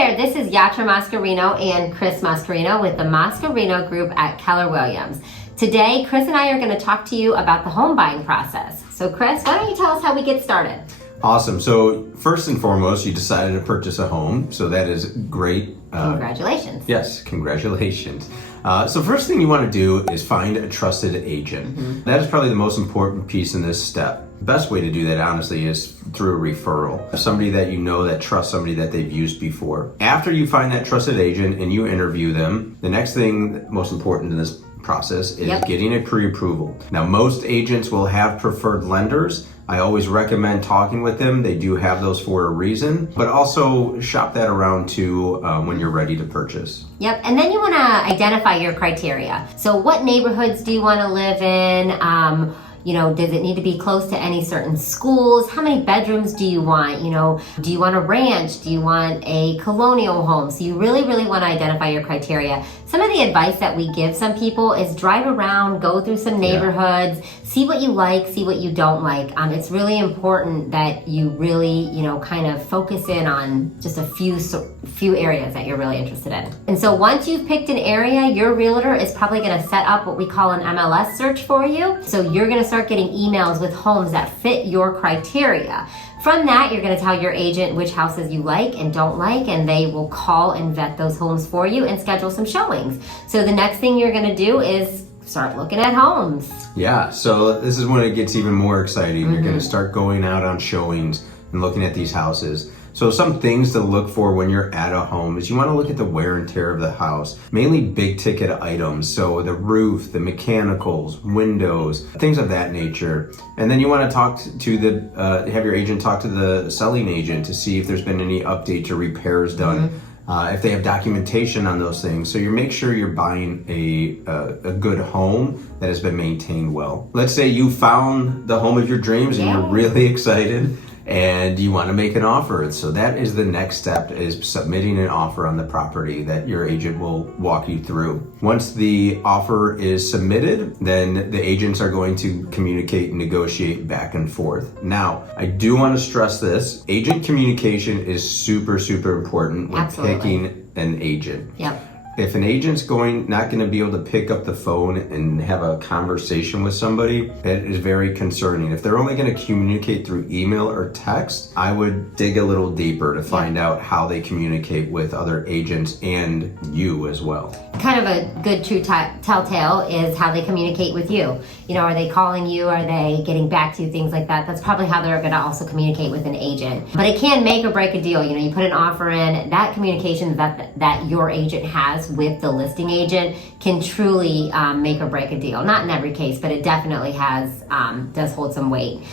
there, this is Yatra Moscarino and Chris Moscarino with the Moscarino Group at Keller Williams. Today, Chris and I are going to talk to you about the home buying process. So Chris, why don't you tell us how we get started? Awesome. So first and foremost, you decided to purchase a home. So that is great. Congratulations. Yes, congratulations. So first thing you want to do is find a trusted agent. That is probably the most important piece in this step. The best way to do that, honestly, is through a referral. Somebody that you know that trusts somebody that they've used before. After you find that trusted agent and you interview them, the next thing most important in this process is getting a pre-approval. Now, most agents will have preferred lenders. I always recommend talking with them. They do have those for a reason, but also shop that around too when you're ready to purchase. Yep, and then you want to identify your criteria. So what neighborhoods do you want to live in? Does it need to be close to any certain schools? How many bedrooms do you want? Do you want a ranch? Do you want a colonial home? So you really, really want to identify your criteria. Some of the advice that we give some people is drive around, go through some neighborhoods, see what you like, see what you don't like. It's really important that you really, kind of focus in on just a few areas that you're really interested in. And so once you've picked an area, your realtor is probably going to set up what we call an MLS search for you. So you're going to start getting emails with homes that fit your criteria. From that, you're going to tell your agent which houses you like and don't like, and they will call and vet those homes for you and schedule some showings. So the next thing you're going to do is start looking at homes. Yeah, so this is when it gets even more exciting. You're going to start going out on showings and looking at these houses. So some things to look for when you're at a home is you want to look at the wear and tear of the house, mainly big ticket items. So the roof, the mechanicals, windows, things of that nature. And then you want to talk to have your agent talk to the selling agent to see if there's been any updates or repairs done. If they have documentation on those things. So you make sure you're buying a good home that has been maintained well. Let's say you found the home of your dreams and you're really excited and you want to make an offer. So that is the next step, is submitting an offer on the property that your agent will walk you through. Once the offer is submitted, then the agents are going to communicate and negotiate back and forth. Now, I do want to stress this. Agent communication is super, super important when picking an agent. Yep. If an agent's not going to be able to pick up the phone and have a conversation with somebody, it is very concerning. If they're only going to communicate through email or text, I would dig a little deeper to find out how they communicate with other agents and you as well. Kind of a good true telltale is how they communicate with you. Are they calling you? Are they getting back to you? Things like that. That's probably how they're going to also communicate with an agent. But it can make or break a deal. You put an offer in, that communication that your agent has with the listing agent can truly make or break a deal. Not in every case, but it definitely does hold some weight.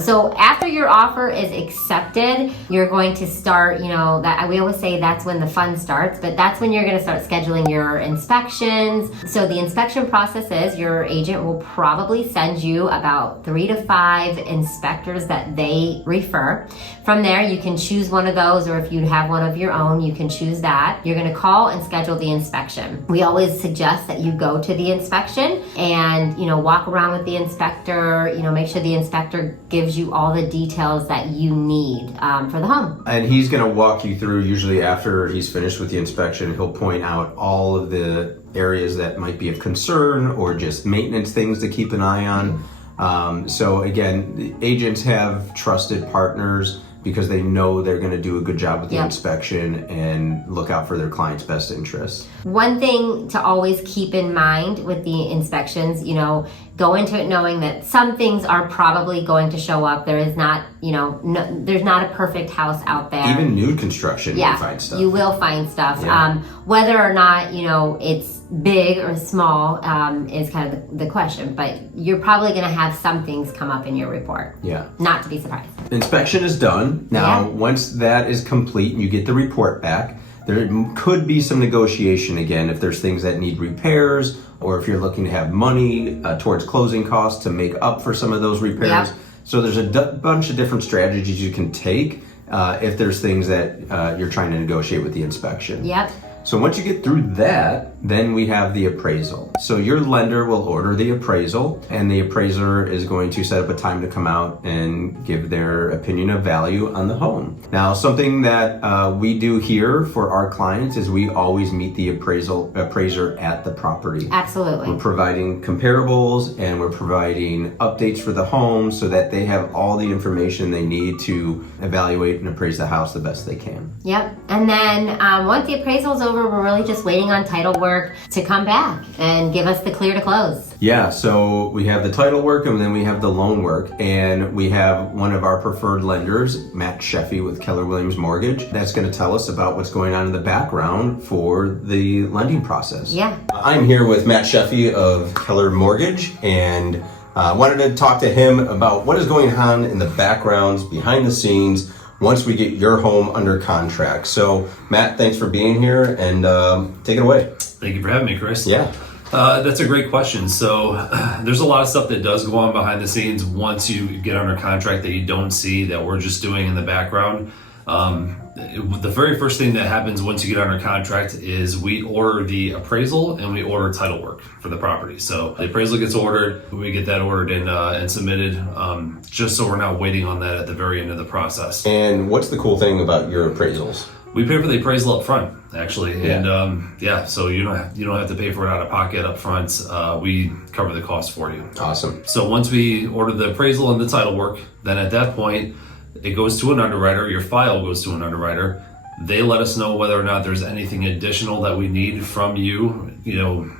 So after your offer is accepted, you're going to start, that we always say that's when the fun starts, but that's when you're going to start scheduling your inspections. So the inspection process is your agent will probably send you about 3 to 5 inspectors that they refer. From there, you can choose one of those, or if you have one of your own, you can choose that. You're going to call and schedule the inspection. We always suggest that you go to the inspection and, walk around with the inspector, make sure the inspector gives you all the details that you need for the home. And he's going to walk you through, usually after he's finished with the inspection, he'll point out all of the areas that might be of concern or just maintenance things to keep an eye on. So again, the agents have trusted partners because they know they're going to do a good job with the inspection and look out for their client's best interests. One thing to always keep in mind with the inspections, go into it knowing that some things are probably going to show up. There is not, there's not a perfect house out there. Even new construction, you find stuff. You will find stuff. Yeah. Whether or not, it's big or small is kind of the question, but you're probably going to have some things come up in your report. Yeah. Not to be surprised. Inspection is done. Now, once that is complete and you get the report back, there could be some negotiation again if there's things that need repairs, or if you're looking to have money towards closing costs to make up for some of those repairs. Yep. So there's a bunch of different strategies you can take if there's things that you're trying to negotiate with the inspection. Yep. So once you get through that, then we have the appraisal. So your lender will order the appraisal, and the appraiser is going to set up a time to come out and give their opinion of value on the home. Now, something that we do here for our clients is we always meet the appraiser at the property. Absolutely. We're providing comparables and we're providing updates for the home so that they have all the information they need to evaluate and appraise the house the best they can. Yep. And then once the appraisal's over, we're really just waiting on title work to come back and give us the clear to close. Yeah, so we have the title work and then we have the loan work, and we have one of our preferred lenders, Matt Sheffy with Keller Williams Mortgage, that's going to tell us about what's going on in the background for the lending process. Yeah. I'm here with Matt Sheffy of Keller Mortgage, and wanted to talk to him about what is going on in the backgrounds, behind the scenes, once we get your home under contract. So, Matt, thanks for being here, and take it away. Thank you for having me, Chris. Yeah. That's a great question. So there's a lot of stuff that does go on behind the scenes once you get under contract that you don't see, that we're just doing in the background. The very first thing that happens once you get under contract is we order the appraisal and we order title work for the property. So the appraisal gets ordered, we get that ordered and submitted, just so we're not waiting on that at the very end of the process. And what's the cool thing about your appraisals? We pay for the appraisal up front, actually, Yeah. and so you don't have to pay for it out of pocket up front. We cover the cost for you. Awesome. So once we order the appraisal and the title work, then at that point it goes to an underwriter. Your file goes to an underwriter. They let us know whether or not there's anything additional that we need from you. You know,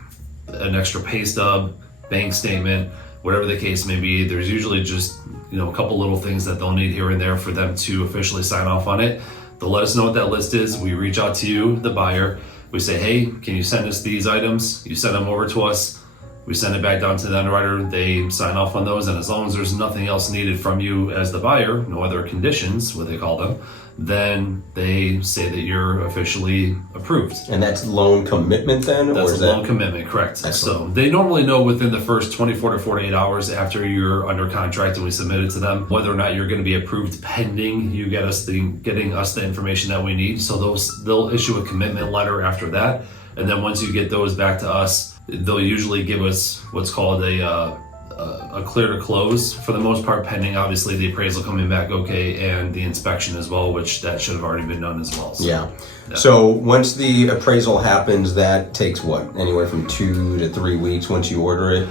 an extra pay stub, bank statement, whatever the case may be. There's usually just a couple little things that they'll need here and there for them to officially sign off on it. They'll let us know what that list is. We reach out to you, the buyer. We say, hey, can you send us these items? You send them over to us. We send it back down to the underwriter. They sign off on those. And as long as there's nothing else needed from you as the buyer, no other conditions, what they call them, then they say that you're officially approved. And that's loan commitment then? That's a loan commitment, correct. Excellent. So they normally know within the first 24 to 48 hours after you're under contract and we submit it to them whether or not you're going to be approved pending you getting us the information that we need. So they'll issue a commitment letter after that. And then once you get those back to us, they'll usually give us what's called a clear to close, for the most part, pending obviously the appraisal coming back okay and the inspection as well, which that should have already been done as well. So, yeah. So once the appraisal happens, that takes what? Anywhere from 2 to 3 weeks once you order it?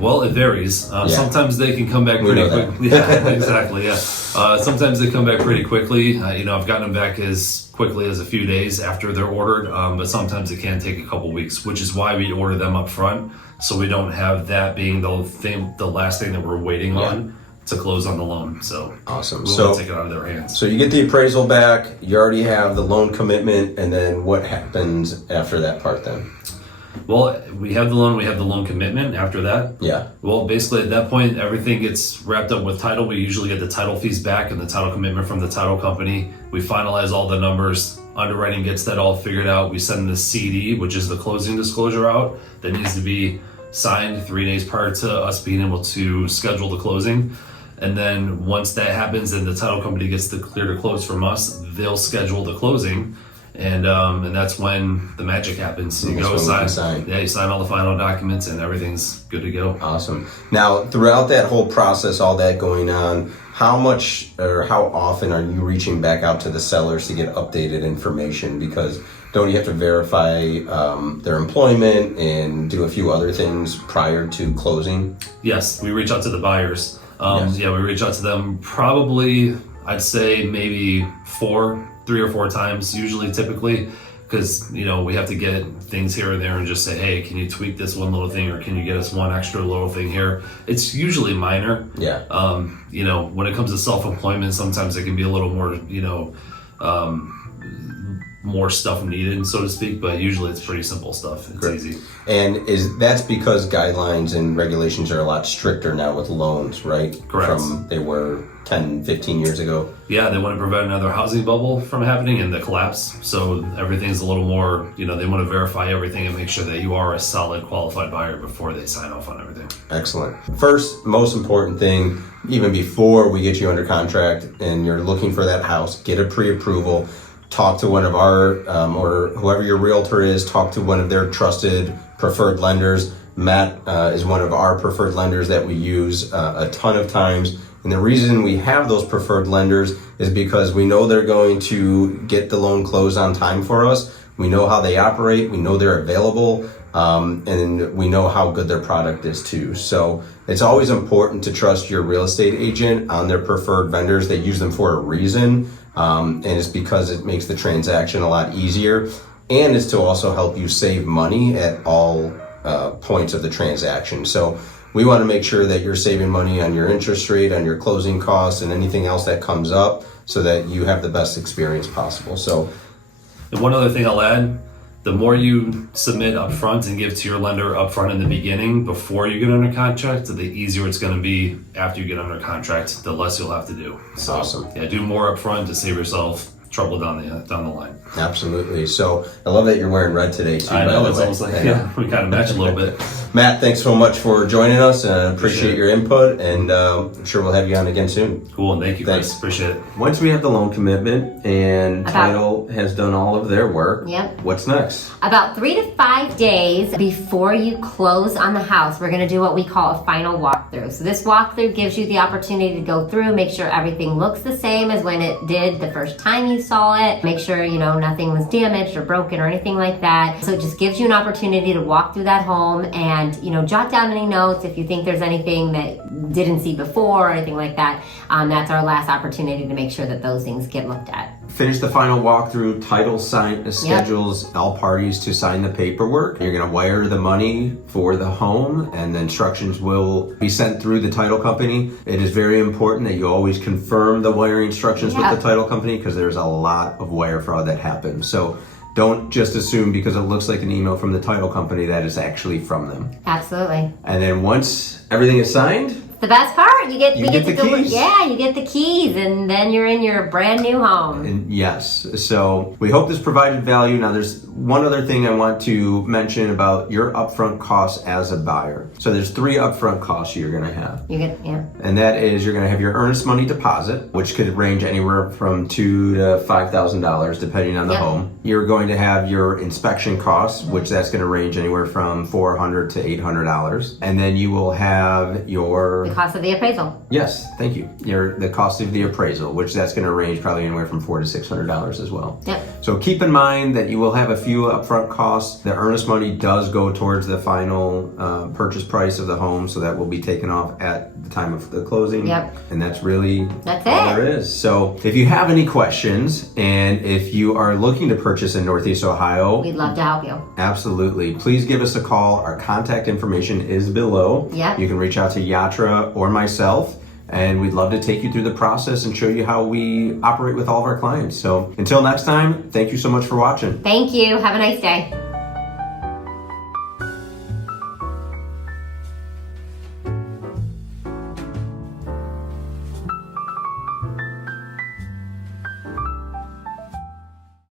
Well, it varies. Sometimes they can come back pretty quickly. Yeah, exactly. Yeah. Sometimes they come back pretty quickly. I've gotten them back as quickly as a few days after they're ordered, but sometimes it can take a couple weeks, which is why we order them up front, so we don't have that being the last thing that we're waiting on to close on the loan. So awesome. We'll take it out of their hands. So you get the appraisal back, you already have the loan commitment, and then what happens after that part then? Well, we have the loan commitment after that. Yeah. Well, basically at that point, everything gets wrapped up with title. We usually get the title fees back and the title commitment from the title company. We finalize all the numbers. Underwriting gets that all figured out. We send the CD, which is the closing disclosure, out. That needs to be signed 3 days prior to us being able to schedule the closing. And then once that happens and the title company gets the clear to close from us, they'll schedule the closing. And that's when the magic happens. You go sign. Yeah, you sign all the final documents and everything's good to go. Awesome. Now, throughout that whole process, all that going on, how much or how often are you reaching back out to the sellers to get updated information? Because don't you have to verify their employment and do a few other things prior to closing? Yes, we reach out to the buyers. Yes. Yeah, we reach out to them probably, I'd say maybe 3 or 4 times, usually, typically, because we have to get things here and there and just say, hey, can you tweak this one little thing, or can you get us one extra little thing here? It's usually minor. Yeah. When it comes to self-employment, sometimes it can be a little more, more stuff needed, so to speak, but usually it's pretty simple stuff. It's easy. And that's because guidelines and regulations are a lot stricter now with loans, right? Correct. From they were 10, 15 years ago. Yeah, they want to prevent another housing bubble from happening and the collapse. So everything's a little more, they want to verify everything and make sure that you are a solid qualified buyer before they sign off on everything. Excellent. First, most important thing, even before we get you under contract and you're looking for that house, get a pre-approval. talk to one of our, or whoever your realtor is, talk to one of their trusted preferred lenders. Matt is one of our preferred lenders that we use a ton of times. And the reason we have those preferred lenders is because we know they're going to get the loan closed on time for us. We know how they operate. We know they're available. And we know how good their product is too. So it's always important to trust your real estate agent on their preferred vendors. They use them for a reason. And it's because it makes the transaction a lot easier. And it's to also help you save money at all points of the transaction. So we want to make sure that you're saving money on your interest rate, on your closing costs, and anything else that comes up so that you have the best experience possible. So, and one other thing I'll add, the more you submit upfront and give to your lender upfront in the beginning before you get under contract, the easier it's going to be after you get under contract, the less you'll have to do. So, awesome. Yeah, do more upfront to save yourself trouble down the line. Absolutely. So I love that you're wearing red today too. I know, it's way. almost like we kind of match a little bit. Matt, thanks so much for joining us. Appreciate your input, and I'm sure we'll have you on again soon. Cool, and thank you, Thanks. Chris. Appreciate it. Once we have the loan commitment and title has done all of their work, Yep. what's next? About 3 to 5 days before you close on the house, we're going to do what we call a final walkthrough. So this walkthrough gives you the opportunity to go through, make sure everything looks the same as when it did the first time you saw it. Make sure, nothing was damaged or broken or anything like that. So it just gives you an opportunity to walk through that home and, jot down any notes if you think there's anything that you didn't see before or anything like that. That's our last opportunity to make sure that those things get looked at. Finish the final walkthrough, title schedules all parties to sign the paperwork. You're going to wire the money for the home, and the instructions will be sent through the title company. It is very important that you always confirm the wiring instructions with the title company, because there's a lot of wire fraud that happens. So don't just assume because it looks like an email from the title company that is actually from them. Absolutely. And then once everything is signed, The best part, you get the keys. Yeah, you get the keys, and then you're in your brand new home. And yes, so we hope this provided value. Now, there's one other thing I want to mention about your upfront costs as a buyer. So there's 3 upfront costs you're going to have. And that is, you're going to have your earnest money deposit, which could range anywhere from $2,000 to $5,000 depending on the home. You're going to have your inspection costs, which that's going to range anywhere from $400 to $800. And then you will have your The cost of the appraisal. Yes, thank you. The cost of the appraisal, which that's going to range probably anywhere from $400 to $600 as well. Yep. So keep in mind that you will have a few upfront costs. The earnest money does go towards the final purchase price of the home, so that will be taken off at the time of the closing. Yep. And that's really That's all it. there is. So if you have any questions, and if you are looking to purchase in Northeast Ohio, We'd love to help you. absolutely, please give us a call. Our contact information is below. Yep. You can reach out to Yatra or myself, and we'd love to take you through the process and show you how we operate with all of our clients. So until next time, thank you so much for watching. Thank you. Have a nice day.